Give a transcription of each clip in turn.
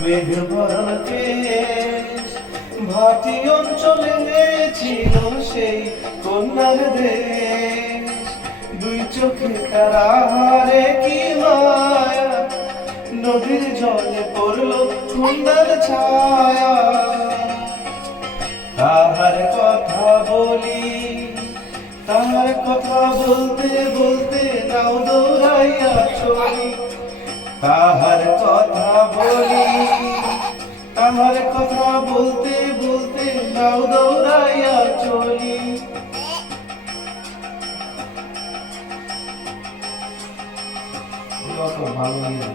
মেঘ ভরা কেশ, ভাটি অঞ্চলে ছিল সেই কন্যার দেশ। দুই চোখে তারা হারে কি মায়া, নদীর জলে পড়ল কন্যার ছায়া। তাহার কথা বলি, তাহার কথা বলতে বলতে নাও দৌড়াইয়া চলি। তাহার কথা বলি, তাহার কথা বলতে বলতে নাও দৌড়াইয়া চলি। ভালো লাগে।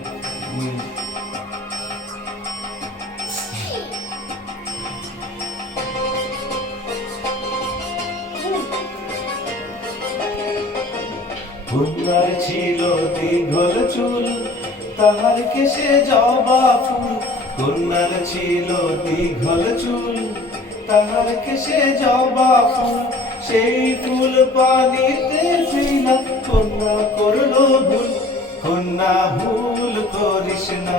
কন্যার ছিল দীঘল চুল, তাহার কেশে জবা ফুল। কন্যার ছিল দীঘল চুল, তাহার কেশে জবা ফুল। সেই ফুল পানিতে ফেলা কন্যা করলো ভুল। কন্যা ভুল করিস না,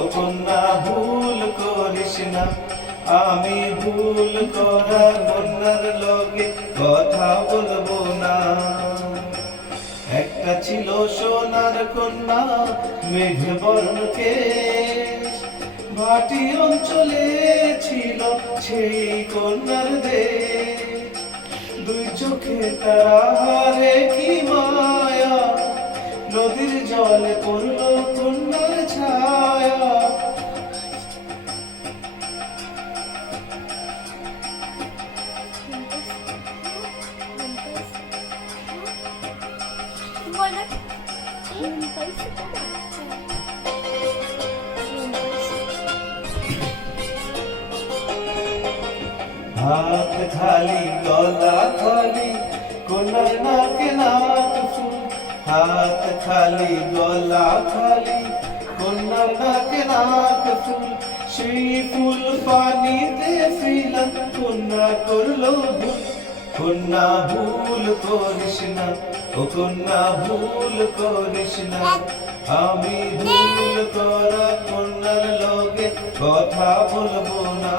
ও কন্যা ভুল করিস না। আমি ভুল করা কন্যার লগে কথা বলবো না। একটা ছিল সোনার কন্যা, মেঘ বরণ কেশ, ভাটি অঞ্চলে ছিল সেই কন্যার দেশ। দুই চোখে তারা হারে কি মায়া, নদীর জলে পড়ল কন্যার ছায়া। হাত খালি গলা খালি, কন্যার নাকে নাক ফুল। হাত খালি গলা খালি, কন্যার নাকে নাক ফুল। সেই ফুল পানিতে ফেলা কন্যা করলো ভুল। কন্যা ভুল করিস না, ও কন্যা ভুল করিস না। আমি ভুল করা কন্যার লগে কথা বলবো না।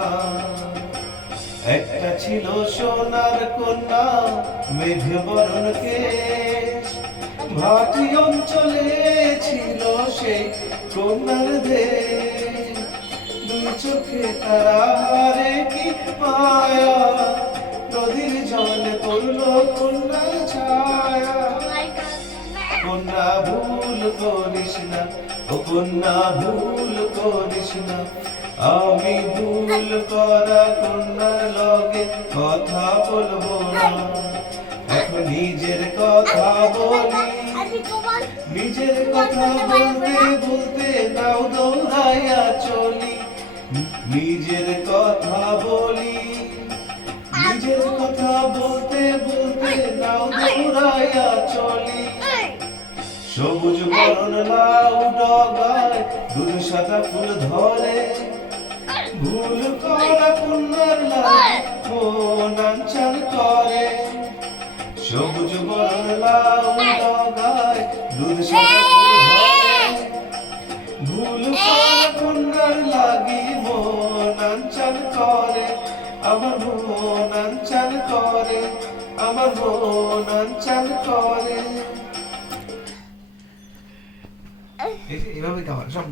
একটা ছিল সোনার কন্যা, মেঘ বরণ কেশ, ভাটি অঞ্চলে ছিল সেই কন্যার দেশ। দুই চোখে তারা হারে কি মায়া, নদীর জলে পড়ল কন্যার ছায়া। কন্যা ভুল করিস না, ও কন্যা ভুল করিস না। আমি ভুল করা কন্যার লগে কথা বলবো না। এখন নিজের কথা বলি, নিজের কথা বলতে বলতে নাও দৌড়াইয়া চলি। নিজের কথা বলি, নিজের কথা বলতে বলতে নাও দৌড়াইয়া চলি। সবুজ বরণ লাউ ডগায় দুধ সাদা ফুল ধরে। ভুল করা কন্যার লাগে মন আনচান করে। সবুজ বরণ লাউ ডগায় দুধ সাদা ফুল ধরে। ভুল করা কন্যার লাগি মন আনচান করে। আমার মন আনচান করে, আমার মন আনচান করে। এভাবে গাওয়া সব